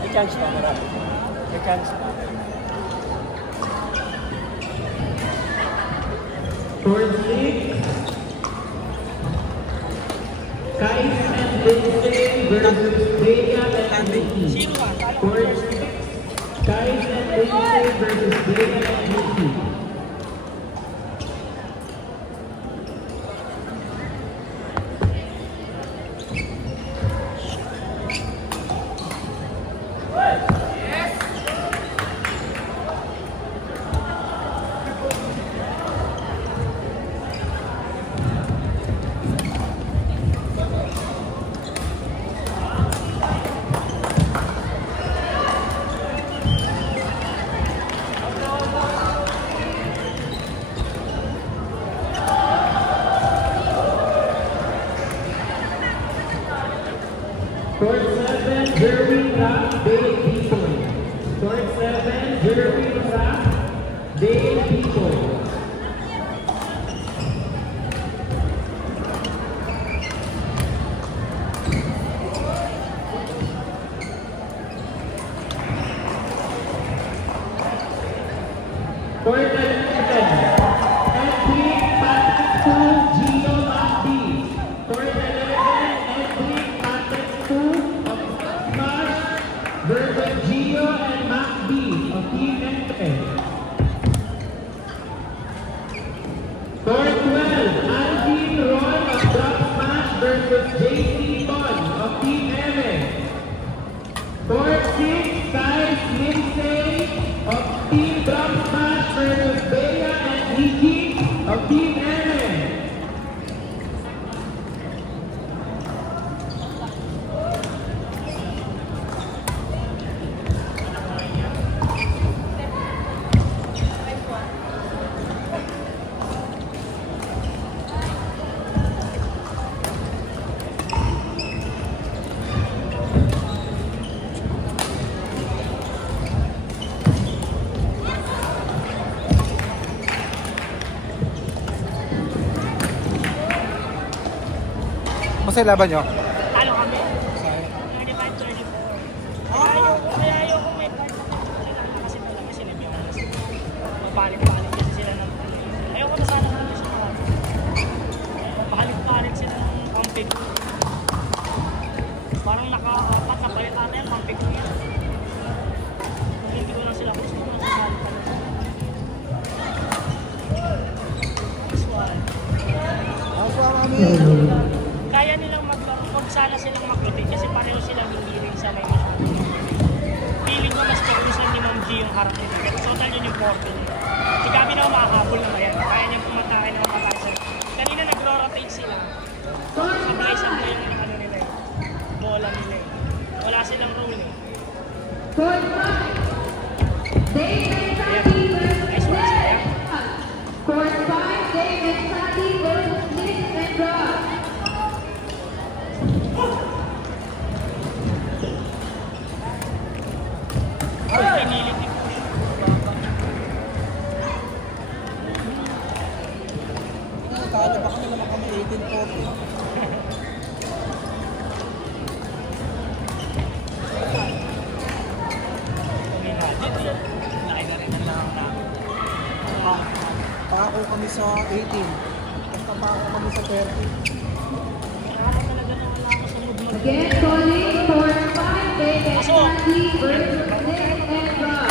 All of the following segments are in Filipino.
May chance pa, marami. May chance pa. Court 6. Kais and Lindsay versus Bea and Ricky. Court 6. Kais and Lindsay versus Bea and Ricky. Court 7, Jeremy Rapp, Dave Beaton. Court 7, Jeremy Rapp, Dave Beaton. Court 11, Edwin Patrick 2, Gio Maki. Court 11, Edwin Patrick 2 of Smash versus Gio and Mac B of Team Ente. Court 12, Alvin Ron of Drop Smash versus JC Bon of Team Eme. Court 6, Kais Lindsay of Team Drop Smash versus Bea and Ricky of Team Eme. Masaya laban nyo? Talo kami. 35-34. Kaya ayoko may part na kasi talaga sila yung magpalit-palit kasi sila ng ayoko na sana kami sa mga palit-palit sila ng pampig. Parang naka-apat na palit ata yan, pampig ko yan. Hindi ko lang sila gusto ko na sa palit-palit. Kaya nilang huwag sana silang mag-rotate kasi pareho silang hindi rin sa may mission. Feeling ko mas pag-usan ni Ma'am G yung harap nila. So dahil yun yung portal nila. Si Gabi na umakabol na yan. Kaya niyang pumatake na mapapasa. Kanina nag-rotate sila. Sablay-sablay yung ano nila eh. Bola nila eh. Wala silang role eh. Court 5, David Sati versus Nick. Court 5, David Sati versus Nick and Rob. Ay, pinilit ni Push. Nakakala ba kami naman kami 1840? Pako kami sa 18. Basta pako kami sa 30. Again, calling Court 5, David Sati versus Nick and Rob.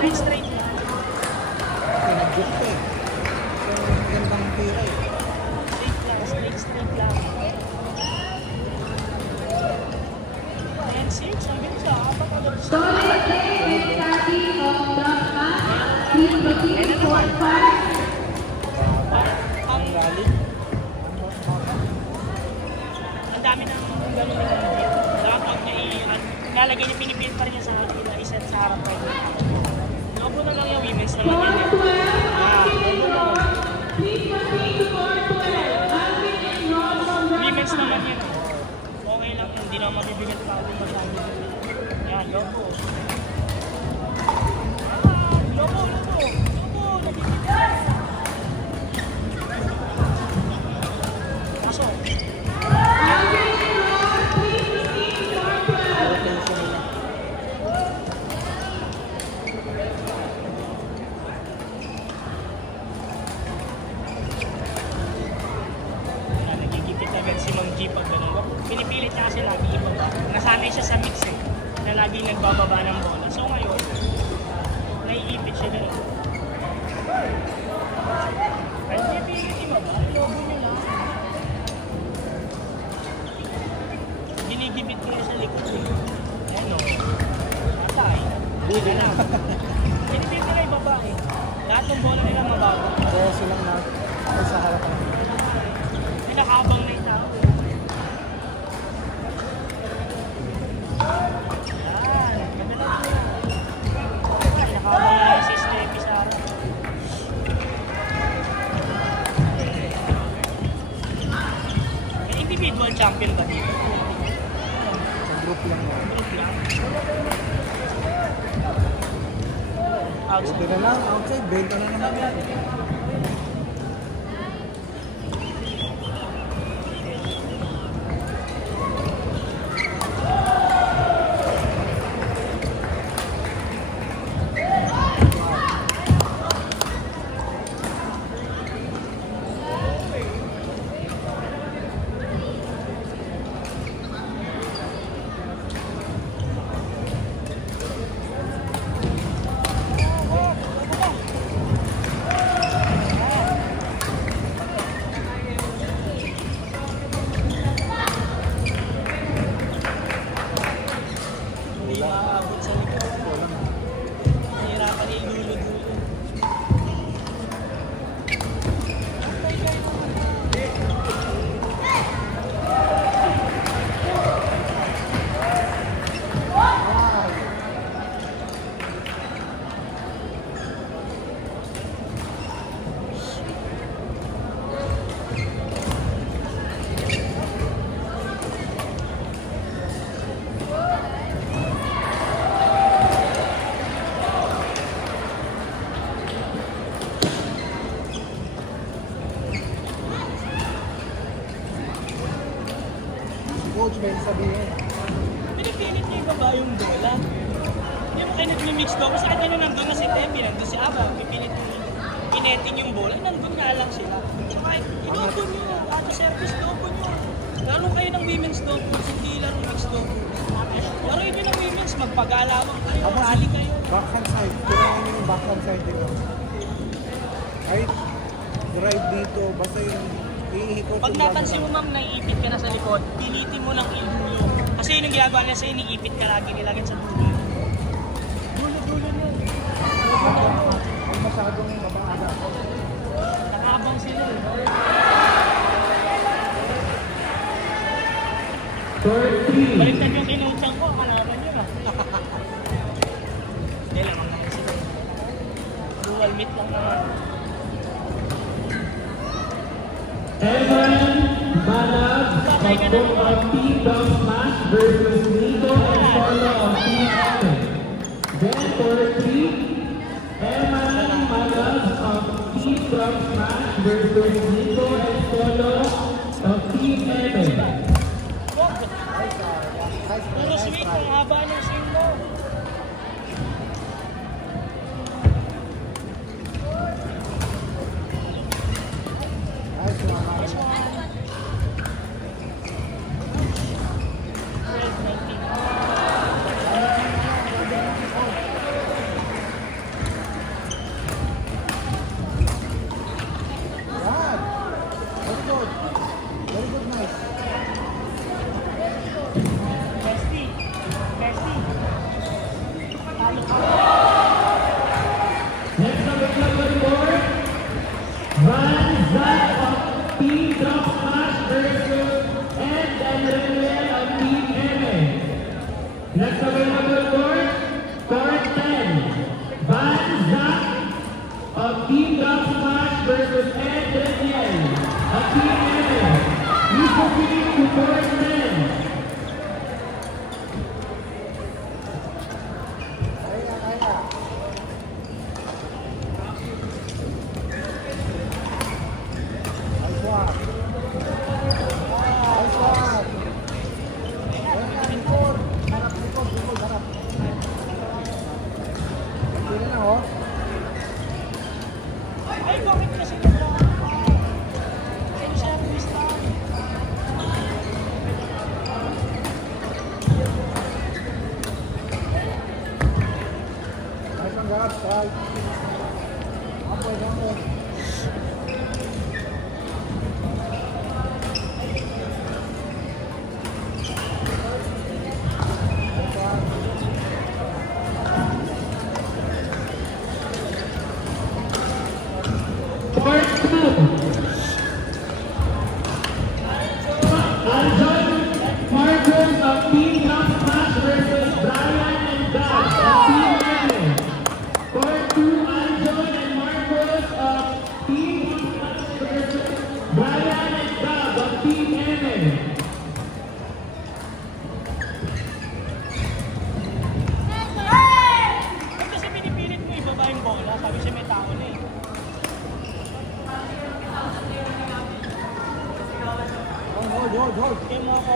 Straight. Pinag-joke eh. Yung gandang tira eh. Straight lang. And 6, ang bisa. Calling David Sati of Drop Match, Team Routine Court 5. Ang dami ng gano'n nila. Dapat niya ilalagay niya, pinipilter niya sa harap nila, iset sa harap kayo. Nakabo na lang yung women's naman Court yun. 12, Alvin and Ron. Team Routine to Court 12, Alvin and Ron from Drop Women's naman Match. yun. Okay lang yun, hindi na mabibigat pa ako masyado. Yan, go po. Buti na. Pinipili nila yung babae. Lahat ng bola nila mabago. Kaya silang na ay sa harapan. Pinakabang na yung tao. Yan. Pinakabang na yung si Steffi sa harap. May individual champion ba dito? Sa group lang mo. Group lang. Buti Outside. na lang, outside, benta na naman yan. Hindi maaabot sa likod. Nahirapan yung dulo-dulo. Coach, may sabihin. Pinipilit niya yung baba yung bola. Hindi mo kayo nag-mix double. Sa akin na nandun na si Tepi, nandun si Aba. Pipilit yung ineting yung bola. Nandun nga lang sila. Saka i-double nyo. Ato service, double nyo. Lalo kayo ng women's double. Hindi laro mix double. Laruin nyo ng women's. Magpag-alawang kayo. Ali kayo. Backhand side. Kailangan nyo yung backhand side dito. Kahit drive dito, basta yung iikot. Pag napansin mo ma'am, naiipit ka na sa likod, pilitin mo lang idulo. Kasi yun yung ginagawa nila sa'yo, iniipit ka lagi nilagay sa dulo. Dulo-dulo nyo. Ay masyadong mabanga. Nakabang sila eh. 30. Baliktad yung kinutsang ko, kalaban nyo ah. Hindi lang naman sila. Dual meet lang naman. Evan Manab of Team Dog Smash versus Nico and Solo of Team Evan. Then for 3, Evan Manab of Team Dog Smash versus Nico and Solo of Team Evan. Puro sweet, ang haba ng swing mo. Nice one. Yes, ma'am. 5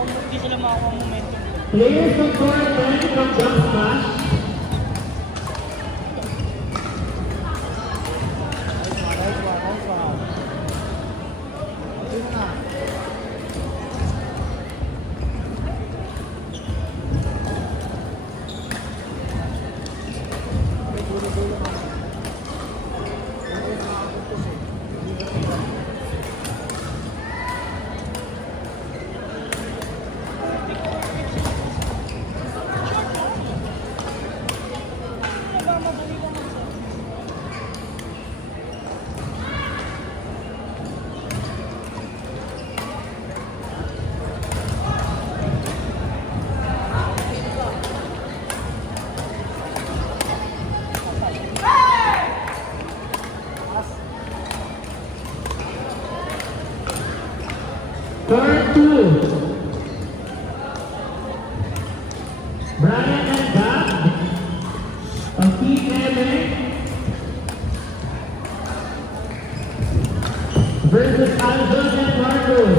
hindi sila makakuha ang momentum. Players of court 10 from Dub Smash. Nice one. Ayun na. May dulo-dulo na. Ayun na nakapuntos eh. Court 2. Brian and Gab of Team MX versus Aljon and Marcos.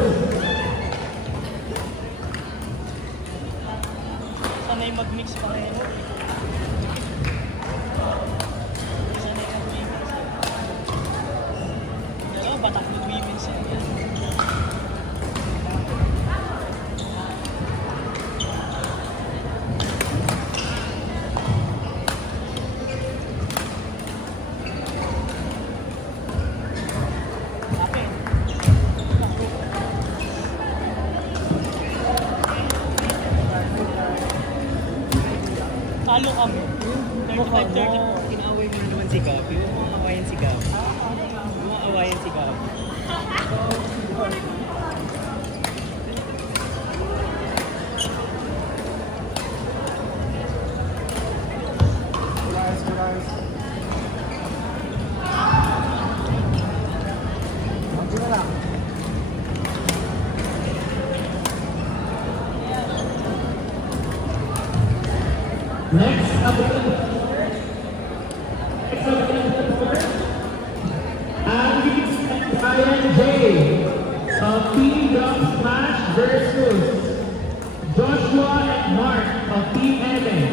Sanay mag-mix pa rin. Sanay mag-mix. Dalawa, batak mag-women's yan. Talo kami. 35-34. Inaaway mo naman si Gab. Yung maawayan si Gab. Maawayan si Gab. Guys. Hindi na lang. Next up, Alex and Ryan J of Team Dub Smash versus Joshua and Mark of Team MX.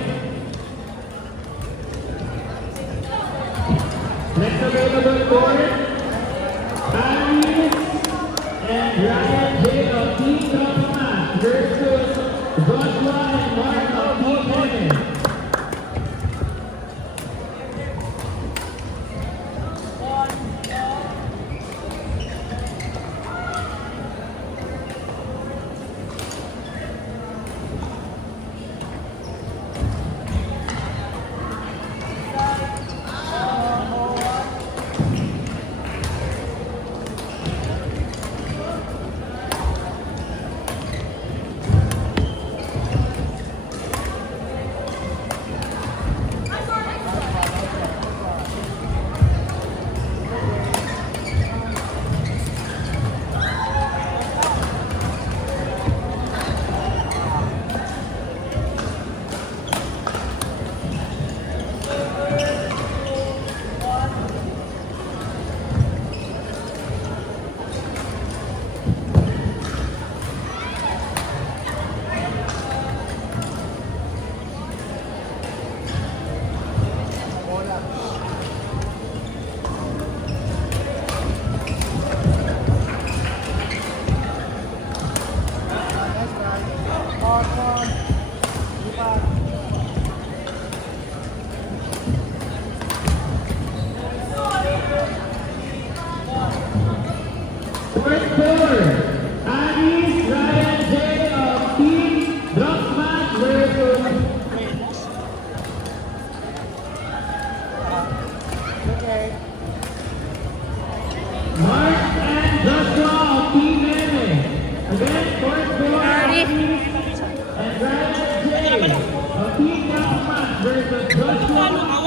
Next available court, Alex and Ryan J of Team Dub Smash versus Joshua and Mark of Team MX. First four, Anis, Ryan J of Team Dub Smash versus Okay. Mark and Joshua of Team MX. Again, first four, Anis and Ryan J of Team Dub Smash versus Joshua